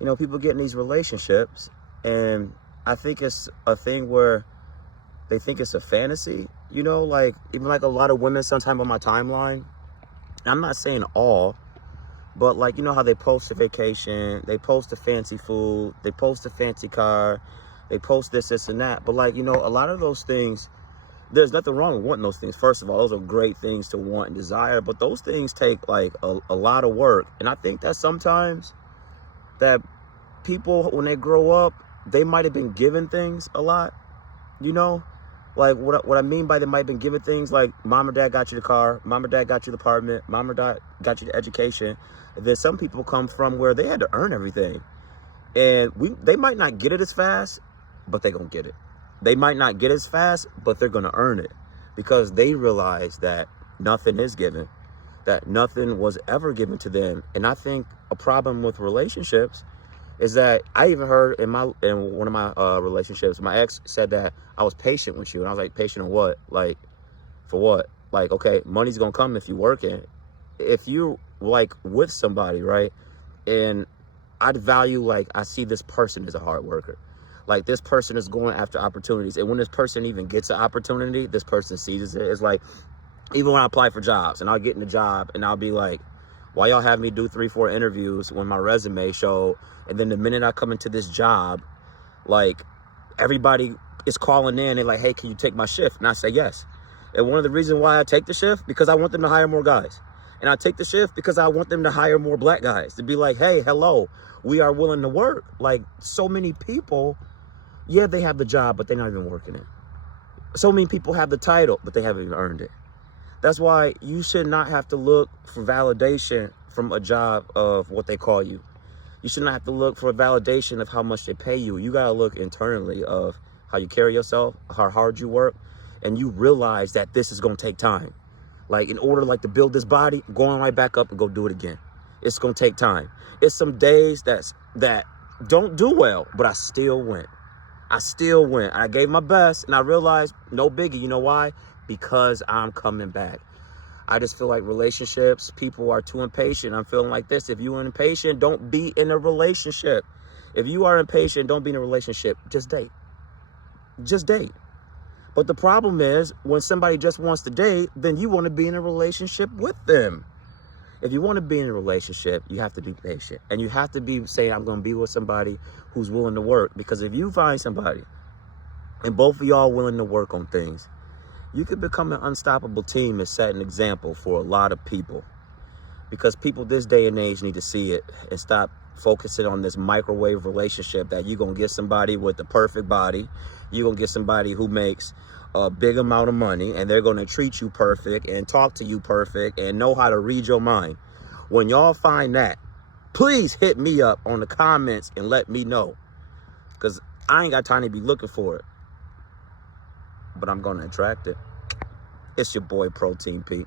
People get in these relationships, and I think it's a thing where they think it's a fantasy, like even like a lot of women sometimes on my timeline. I'm not saying all, but like, how they post a vacation, they post a fancy food, they post a fancy car, they post this and that. But like, a lot of those things, there's nothing wrong with wanting those things. First of all, those are great things to want and desire, but those things take like a lot of work. And I think that sometimes that people, when they grow up, they might have been given things a lot, like what I mean by they might have been given things like mom or dad got you the car, mom or dad got you the apartment, mom or dad got you the education. And then some people come from where they had to earn everything, and they might not get it as fast, but they're gonna get it. They might not get as fast, but they're gonna earn it, because they realize that nothing is given, that nothing was ever given to them. And I think a problem with relationships is that I even heard in one of my relationships, my ex said that I was patient with you. And I was like, patient on what? Like, for what? Like, okay, money's gonna come if you work in. If you're like with somebody, right? And I'd value, like, I see this person as a hard worker. Like, this person is going after opportunities. And when this person even gets an opportunity, this person seizes it. It's like, even when I apply for jobs and I'll get in a job and I'll be like, why y'all have me do 3-4 interviews when my resume showed? And then the minute I come into this job, like, everybody is calling in and like, hey, can you take my shift? And I say yes. And one of the reasons why I take the shift, because I want them to hire more guys. And I take the shift because I want them to hire more black guys, to be like, hey, hello, we are willing to work. Like, so many people, yeah, they have the job, but they're not even working it. So many people have the title, but they haven't even earned it. That's why you should not have to look for validation from a job of what they call you. You should not have to look for a validation of how much they pay you. You got to look internally of how you carry yourself, how hard you work, and you realize that this is going to take time. Like, in order like to build this body, going right back up and go do it again. It's going to take time. It's some days that don't do well, but I still went. I gave my best, and I realized, no biggie. You know why? Because I'm coming back. I just feel like relationships, people are too impatient. I'm feeling like this. If you're impatient, don't be in a relationship. If you are impatient, don't be in a relationship. Just date. Just date. But the problem is, when somebody just wants to date, then you want to be in a relationship with them. If you want to be in a relationship, you have to be patient. And you have to be saying, I'm going to be with somebody who's willing to work. Because if you find somebody and both of y'all willing to work on things, you could become an unstoppable team and set an example for a lot of people. Because people this day and age need to see it and stop focusing on this microwave relationship that you're going to get somebody with the perfect body. You're going to get somebody who makes a big amount of money, and they're going to treat you perfect and talk to you perfect and know how to read your mind. When y'all find that, please hit me up on the comments and let me know. Because I ain't got time to be looking for it. But I'm going to attract it. It's your boy, Protein Pete.